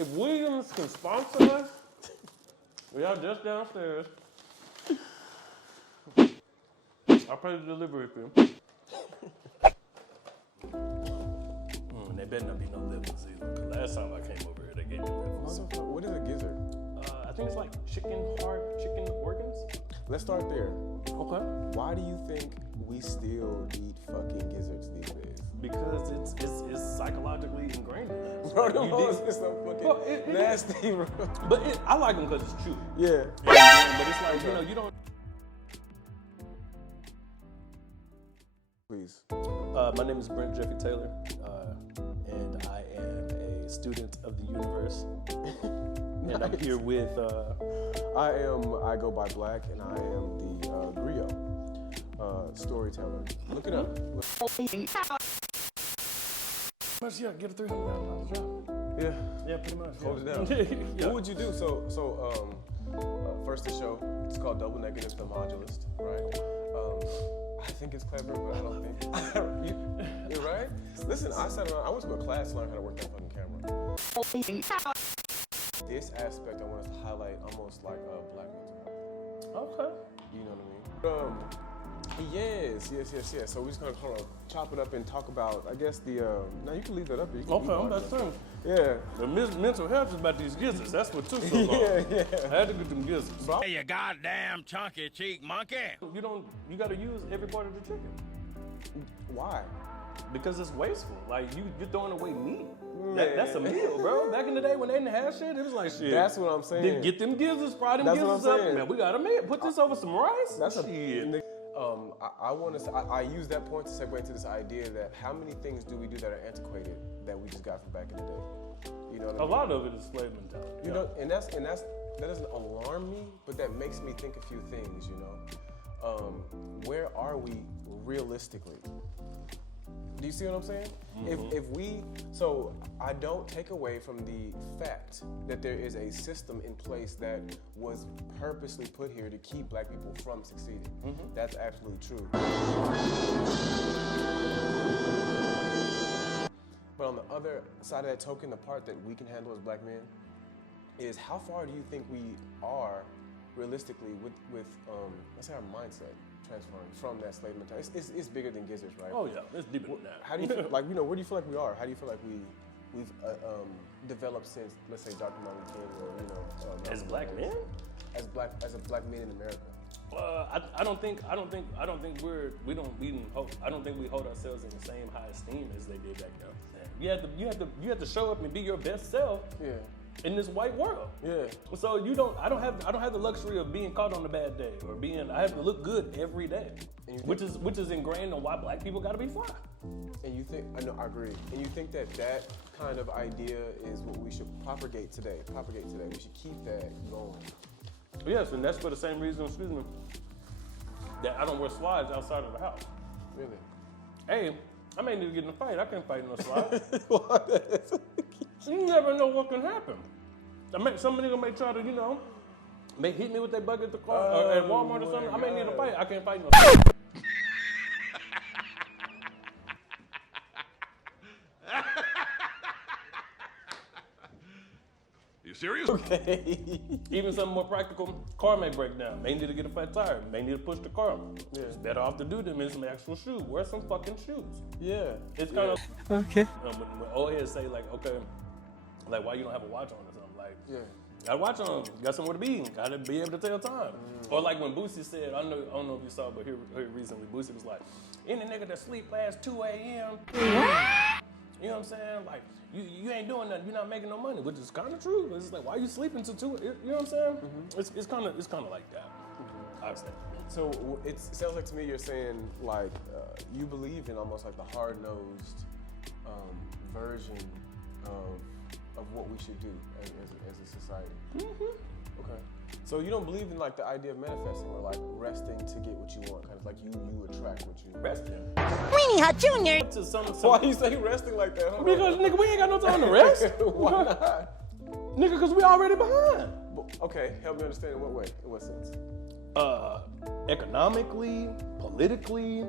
If Williams can sponsor us, we are just downstairs. I'll pay the delivery fee. They better not be no livings either. Cause last time I came over here, they gave me livings. What is a gizzard? I think it's like chicken organs. Let's start there. Okay. Why do you think we still eat fucking gizzards these days? Because it's psychologically ingrained in us. Bro, Like, them you hoes dig- is so fucking Bro, it nasty, bro. But I like them because it's chewy. Yeah. But it's like, you know, you don't. Please. My name is Brent Jeffrey Taylor, and I am a student of the universe. And I'm here with. I go by Black, and I am the griot storyteller. Look it up. Yeah, get a $300 job. Yeah, pretty much. hold it down. Yeah. What would you do? So, first the show. It's called Double Negative, the Modulus, right? I think it's clever, but I don't think. You're right. Listen, I sat around. I went to a class to learn how to work that fucking camera. This aspect I want us to highlight almost like Black mental health. Okay. You know what I mean? Yes. So we're just gonna kind of chop it up and talk about, I guess, the. Now you can leave that up. You can Okay, I'm about to. Yeah. The mental health is about these gizzards. That's what took so long. Yeah. I had to get them gizzards. Hey, you goddamn chunky cheek monkey. You got to use every part of the chicken. Why? Because it's wasteful. Like, you're throwing away meat. Man. That's a meal, bro. Back in the day when they didn't have shit, it was like shit. That's what I'm saying. Then get them gizzards, fry them That's what gizzards I'm up. saying. Man, we got a meal. Put this over some rice. That's shit. I want to. I use that point to segue into this idea that how many things do we do that are antiquated that we just got from back in the day? You know what I mean? A lot of it is slave mentality. You know, and that doesn't alarm me, but that makes me think a few things. You know, where are we realistically? Do you see what I'm saying? Mm-hmm. So I don't take away from the fact that there is a system in place that was purposely put here to keep Black people from succeeding. Mm-hmm. That's absolutely true. But on the other side of that token, the part that we can handle as Black men is how far do you think we are realistically with let's say our mindset transferring from that slave mentality? It's bigger than gizzards, right? Oh yeah, it's deeper than that. How do you feel, like, you know, where do you feel like we are? How do you feel like we've developed since, let's say, Dr. Martin King, or you know, as Black men? As a Black men in America. I don't think we hold ourselves in the same high esteem as they did back then. You have to show up and be your best self. Yeah. In this white world. Yeah. So I don't have the luxury of being caught on a bad day or I have to look good every day. Which is ingrained on why Black people gotta be fly. And you think, I agree. And you think that kind of idea is what we should propagate today. We should keep that going. Yes, and that's for the same reason, that I don't wear slides outside of the house. Really? Hey, I may need to get in a fight. I can't fight in no slides. You never know what can happen. Somebody may try to, may hit me with their bucket at the car at Walmart or something. I may need a fight. I can't fight no slides. You serious? Okay. Even something more practical, car may break down. May need to get a flat tire. May need to push the car. Yeah. It's better off to do them in some actual shoes. Wear some fucking shoes. Yeah. It's kind of okay. When old heads say like, okay, like why you don't have a watch on or something, like, yeah, got a watch on, got somewhere to be, gotta be able to tell time. Or like when Boosie said, I don't know if you saw, but here recently, Boosie was like, any nigga that sleep past 2 a.m. You know what I'm saying? Like, you ain't doing nothing, you're not making no money, which is kind of true. It's just like, why you sleeping till 2? You know what I'm saying? Mm-hmm. It's kind of like that. Mm-hmm. I understand. So it sounds like to me you're saying like you believe in almost like the hard-nosed version of what we should do as a society. Mm-hmm. Okay. So you don't believe in like the idea of manifesting or like resting to get what you want, kind of like you attract what you resting. Weenie Hut Jr. Why you say resting like that? Huh? Because nigga, we ain't got no time to rest. Why not? Nigga, because we already behind. Okay, help me understand in what way? In what sense? Economically, politically,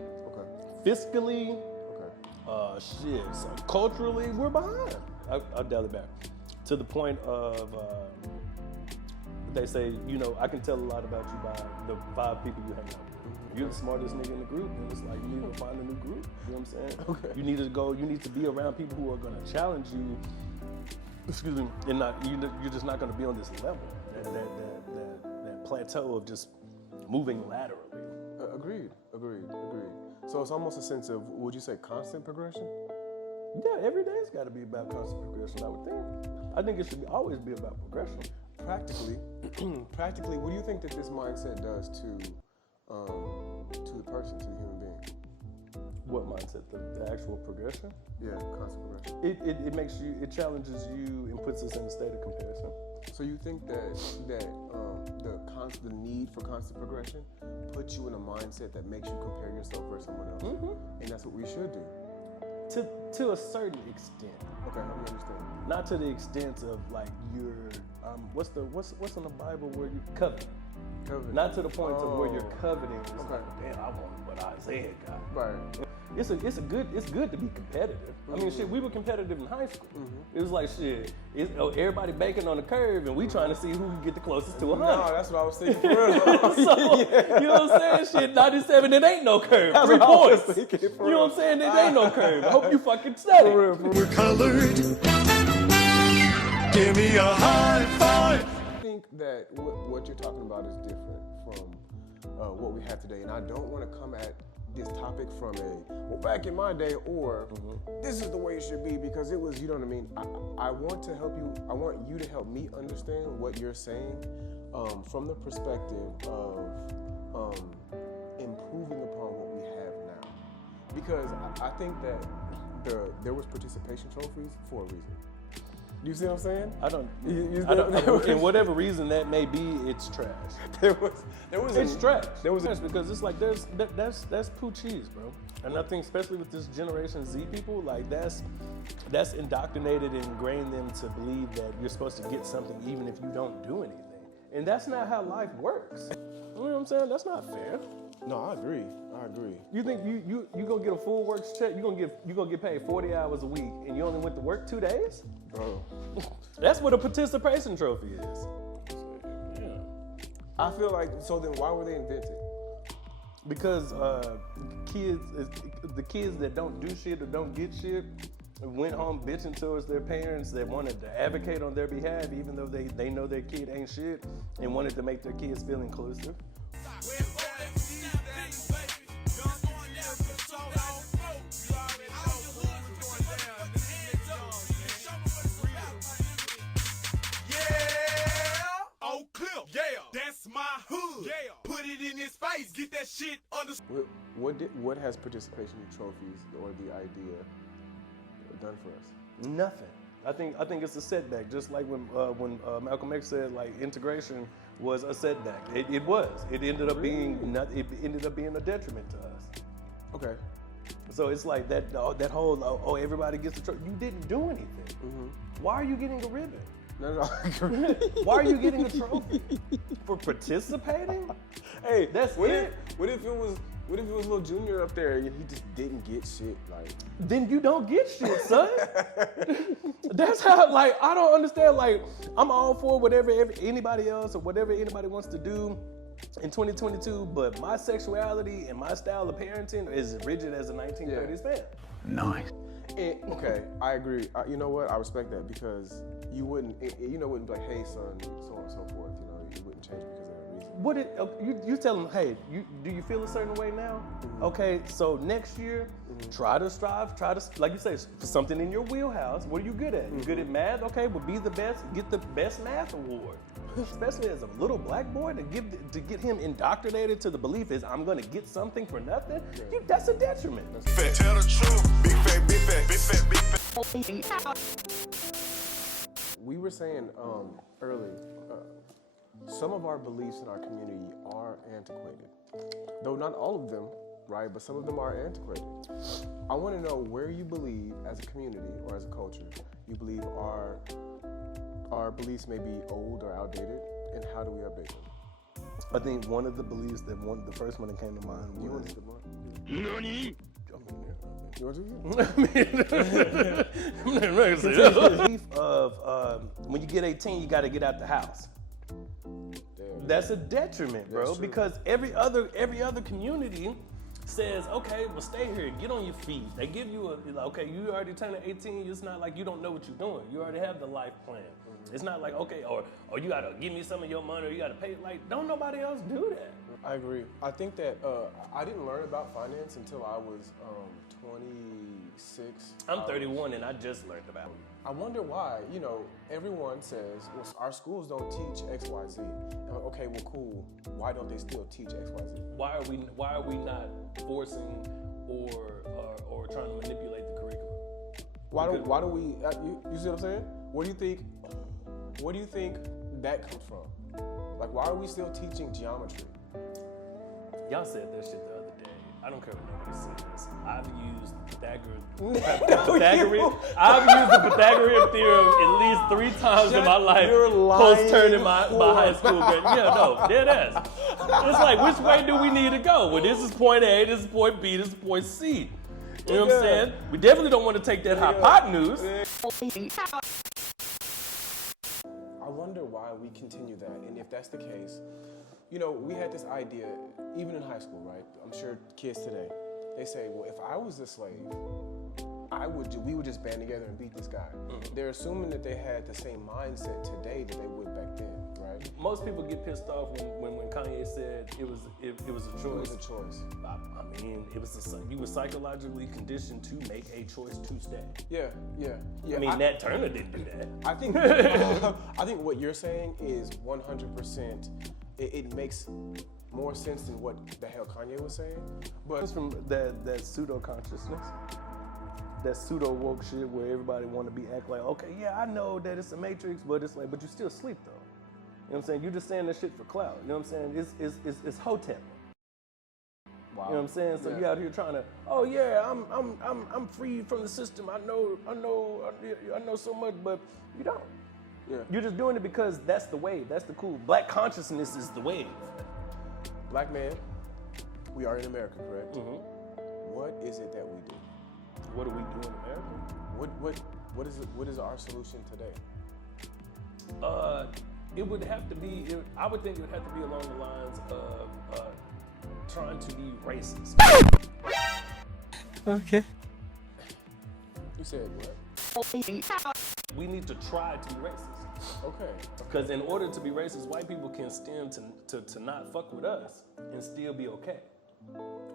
fiscally, so culturally, we're behind. I'll dial it back. to the point of they say, you know, I can tell a lot about you by the 5 people you hang out with. You're the smartest nigga in the group, and it's like you need to find a new group. You know what I'm saying? Okay. You need to be around people who are going to challenge you. Excuse me, and you're just not going to be on this level, that plateau of just moving laterally. Agreed. So it's almost a sense of, would you say, constant progression? Yeah, every day's got to be about constant progression, I would think. I think it should always be about progression. Practically, what do you think that this mindset does to the person, to the human being? What mindset? The actual progression? Yeah, constant progression. It challenges you and puts us in a state of comparison. So you think that the need for constant progression puts you in a mindset that makes you compare yourself versus someone else, and that's what we should do. To a certain extent. Okay, help me understand. Not to the extent of like you're what's in the Bible where you covet. Not to the point of where you're coveting. It's like, damn, I want what Isaiah got. Right. It's good to be competitive. I mean, shit, we were competitive in high school. It was like shit. Everybody banking on the curve, and we trying to see who can get the closest to 100. No, that's what I was thinking for real. So, you know what I'm saying? Shit, 97, it ain't no curve. 3 points. You know what I'm saying? It ain't no curve. I hope you fucking study. We're colored. Give me a high five. I think that what you're talking about is different from what we have today, and I don't want to come at this topic from back in my day, or this is the way it should be because it was, you know what I mean? I want to help you, I want you to help me understand what you're saying from the perspective of improving upon what we have now. Because I think that there was participation trophies for a reason. You see what I'm saying? I don't. And whatever reason that may be, it's trash. It's trash. Because it's like that's poo cheese, bro. And I think especially with this Generation Z people, like that's indoctrinated and ingrained them to believe that you're supposed to get something even if you don't do anything. And that's not how life works. You know what I'm saying? That's not fair. No, I agree. You think you gonna get a full works check? You gonna get paid 40 hours a week, and you only went to work 2 days? Bro, that's what a participation trophy is. Yeah. I feel like, so then why were they invented? Because the kids that don't do shit or don't get shit went home bitching towards their parents that wanted to advocate on their behalf, even though they know their kid ain't shit, and wanted to make their kids feel inclusive. Get that shit under. What has participation trophies or the idea done for us? Nothing. I think it's a setback. Just like when Malcolm X said like integration was a setback. It was. It ended up being It ended up being a detriment to us. Okay. So it's like that whole everybody gets a trophy. You didn't do anything. Why are you getting a ribbon? No. Why are you getting a trophy? For participating? Hey, that's what if it was little Junior up there and he just didn't get shit? Like, then you don't get shit, son. That's how. Like, I don't understand. Like, I'm all for whatever anybody else or whatever anybody wants to do in 2022, but my sexuality and my style of parenting is as rigid as a 1930s man. Nice. Okay, I agree. You know what? I respect that because you wouldn't be like, hey, son, so on and so forth. You know, you wouldn't change because of that reason. You tell them, hey, do you feel a certain way now? Okay, so next year, try to, like you say, for something in your wheelhouse. What are you good at? You good at math? Okay, well, be the best. Get the best math award. Especially as a little black boy, to get him indoctrinated to the belief is I'm gonna get something for nothing. That's a detriment. Tell the truth. Big fat, big fat, big fat, big fat. We were saying earlier, some of our beliefs in our community are antiquated. Though not all of them, right? But some of them are antiquated. I want to know where you believe as a community or as a culture, you believe our beliefs may be old or outdated, and how do we update them? I think one of the beliefs the first one that came to mind was... Nani? You want to? When you get 18, you got to get out the house. That's a detriment, bro, because every other community says, okay, well, stay here, get on your feet. They give you okay, you already turned 18. It's not like you don't know what you're doing. You already have the life plan. It's not like, okay, or you gotta give me some of your money, or you gotta pay. Like, don't nobody else do that. I agree. I think that I didn't learn about finance until I was 26. I'm 31 and I just learned about it. I wonder why, everyone says, well, our schools don't teach X, Y, Z. Okay, well, cool. Why don't they still teach X, Y, Z? Why are we not forcing or trying to manipulate the curriculum? Why do we, you see what I'm saying? Where do you think that comes from? Like, why are we still teaching geometry? Y'all said that shit the other day. I don't care what nobody says. I've used the Pythagorean theorem at least 3 times in my life post turning my high school grade. Yeah, no, dead ass. It's like, which way do we need to go? Well, this is point A, this is point B, this is point C. You know what I'm saying? We definitely don't want to take that hypotenuse. I wonder why we continue that, and if that's the case, we had this idea, even in high school, right? I'm sure kids today, they say, well, if I was a slave, we would just band together and beat this guy. Mm-hmm. They're assuming that they had the same mindset today that they would back then, right? Most people get pissed off when Kanye said it was a choice. It was a choice. I mean, you were psychologically conditioned to make a choice to stay. Yeah. I mean, Nat Turner didn't do that. I think what you're saying is 100%. It makes more sense than what the hell Kanye was saying. But it's from that pseudo consciousness, that pseudo woke shit where everybody want to act like, okay, yeah, I know that it's a matrix, but it's like, but you still sleep though. You know what I'm saying? You're just saying that shit for clout. You know what I'm saying? It's Hotep. Wow. You know what I'm saying? So you out here trying to, oh yeah, I'm free from the system. I know so much, but you don't. Yeah. You're just doing it because that's the wave. That's the cool. Black consciousness is the wave. Black man, we are in America, correct? Mm-hmm. What is it that we do? What do we do in America? What is our solution today? It would have to be. I would think it would have to be along the lines of trying to be racist. Okay. You said what? We need to try to be racist. Okay. Because in order to be racist, white people can stem to not fuck with us and still be okay.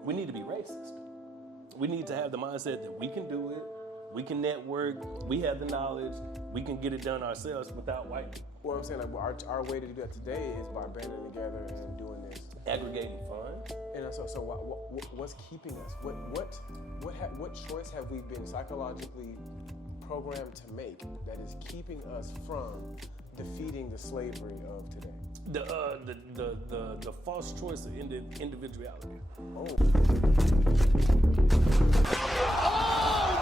We need to be racist. We need to have the mindset that we can do it, we can network, we have the knowledge, we can get it done ourselves without white people. Well, I'm saying our way to do that today is by banding together and doing this. Aggregating funds. And so what's keeping us? What choice have we been psychologically programmed to make that is keeping us from defeating the slavery of today? The false choice of individuality. Oh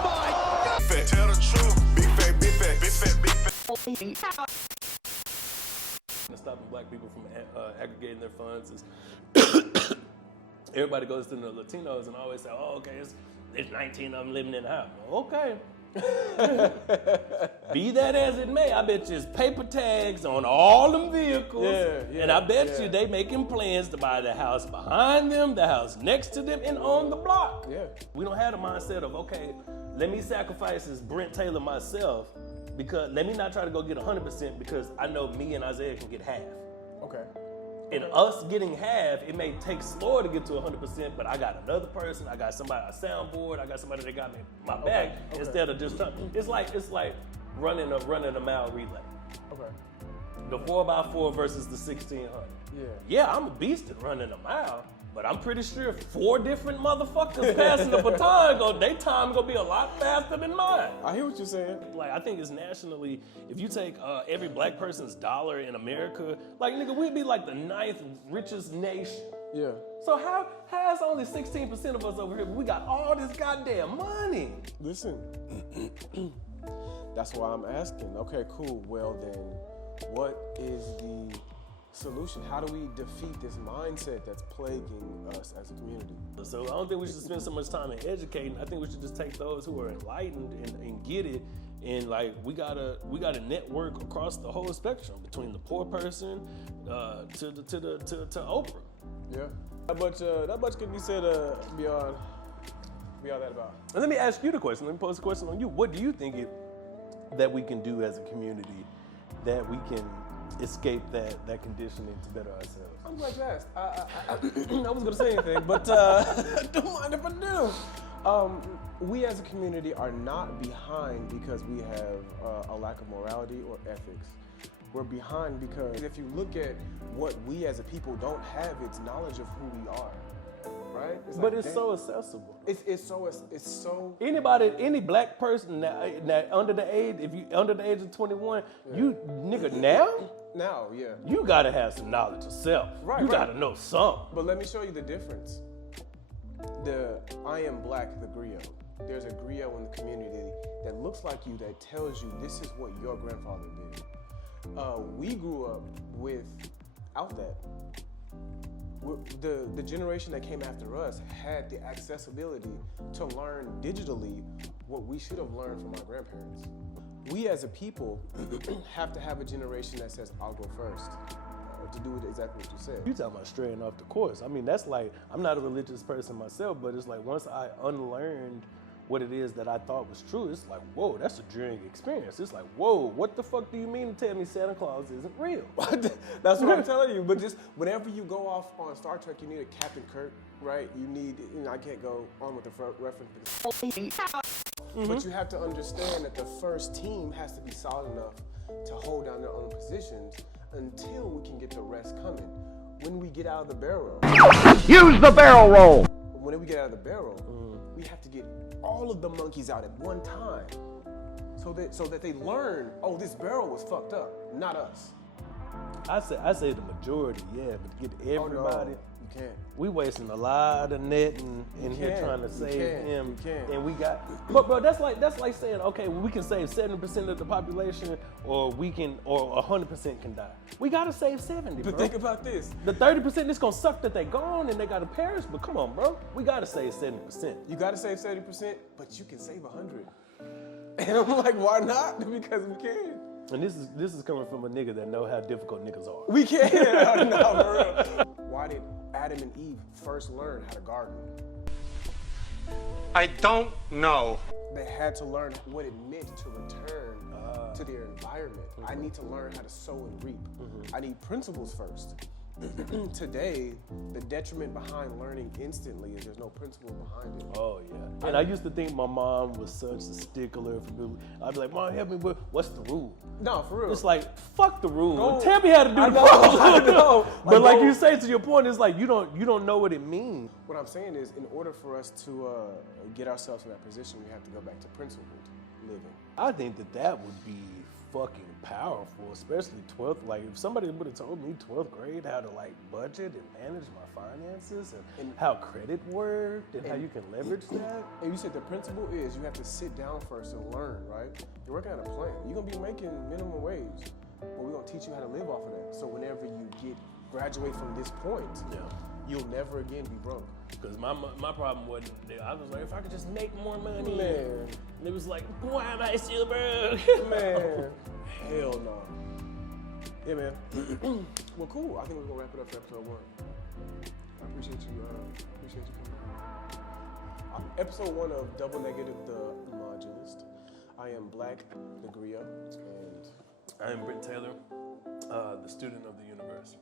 my God! Tell the truth, big fat, big fat, big fat, big fat. Stopping black people from aggregating their funds is everybody goes to the Latinos and always say, oh, okay, it's 19 of them living in the house. Okay. Be that as it may, I bet you it's paper tags on all them vehicles. Yeah, and I bet you they making plans to buy the house behind them, the house next to them, and on the block. Yeah. We don't have the mindset of, okay, let me sacrifice this Brent Taylor myself, because let me not try to go get 100% because I know me and Isaiah can get half. Okay. And us getting half, it may take slower to get to 100%, but I got another person, I got somebody, a soundboard, I got somebody that got me my back instead of just trying. It's like running a mile relay. Okay. The 4x4 versus the 1600. Yeah, I'm a beast at running a mile, but I'm pretty sure 4 different motherfuckers passing the baton, their time gonna be a lot faster than mine. I hear what you're saying. Like, I think it's nationally, if you take every black person's dollar in America, like, nigga, we'd be like the 9th richest nation. Yeah. So how is only 16% of us over here, but we got all this goddamn money? Listen, that's why I'm asking. Okay, cool. Well then, what is the solution? How do we defeat this mindset that's plaguing us as a community? So I don't think we should spend so much time in educating. I think we should just take those who are enlightened and get it. And like we gotta network across the whole spectrum between the poor person to Oprah. Yeah, that much can be said beyond that about. And let me ask you the question. Let me pose a question on you. What do you think that we can do as a community that we can escape that conditioning to better ourselves? I'm glad you asked. I was gonna say anything, but don't mind if I do. We as a community are not behind because we have a lack of morality or ethics. We're behind because if you look at what we as a people don't have, it's knowledge of who we are, right? It's so accessible. It's so. Any black person that under the age, if you under the age of 21, you nigga Now, yeah. You gotta have some knowledge of self. Right, you right. gotta know something. But let me show you the difference. The I am black, the griot. There's a griot in the community that looks like you that tells you this is what your grandfather did. We grew up without that. The generation that came after us had the accessibility to learn digitally what we should have learned from our grandparents. We as a people have to have a generation that says, I'll go first, to do exactly what you said. You talking about straying off the course. I mean, that's like, I'm not a religious person myself, but it's like once I unlearned what it is that I thought was true, it's like, whoa, that's a dreary experience. It's like, whoa, what the fuck do you mean to tell me Santa Claus isn't real? That's what I'm telling you. But just whenever you go off on Star Trek, you need a Captain Kirk, right? I can't go on with the reference. But you have to understand that the first team has to be solid enough to hold down their own positions until we can get the rest coming. When we get out of the barrel. Use the barrel roll! When we get out of the barrel, we have to get all of the monkeys out at one time so that they learn, oh, this barrel was fucked up, not us. I say the majority, yeah, but to get everybody, you can't. We wasting a lot of netting in here trying to save him, and we got. But bro, that's like saying, okay, well, we can save 70% of the population, or 100% can die. We gotta save 70. But bro. think about this: the 30% is gonna suck that they gone and they gotta perish. But come on, bro, we gotta save 70%. You gotta save 70%, but you can save 100. And I'm like, why not? Because we can. And this is coming from a nigga that know how difficult niggas are. We can. No, for real. Why did Adam and Eve first learn how to garden? I don't know. They had to learn what it meant to return to their environment. I need to learn how to sow and reap. I need principles first. Today, the detriment behind learning instantly is there's no principle behind it. Oh yeah. And I used to think my mom was such a stickler for people. I'd be like, Mom, help me with what's the rule? No, for real. It's like, fuck the rule. Go. Tell me how to do the problem. I know. But like you say, to your point, it's like you don't know what it means. What I'm saying is, in order for us to get ourselves in that position, we have to go back to principled living. I think that would be fucking powerful, especially 12th. Like if somebody would have told me 12th grade how to like budget and manage my finances and how credit worked and how you can leverage that. And you said the principle is you have to sit down first and learn, right? You're working on a plan. You're gonna be making minimum wage, but we're gonna teach you how to live off of that. So whenever you graduate from this point, you'll never again be broke. Because my problem wasn't, I was like, if I could just make more money. Man. And it was like, why am I still broke? Man, hell no. Yeah, man. Well, cool. I think we're gonna wrap it up for episode 1. I appreciate you coming on. Episode 1 of Double Negative, the Modulus. I am Black, the griot, and I am Brent Taylor, the student of the universe.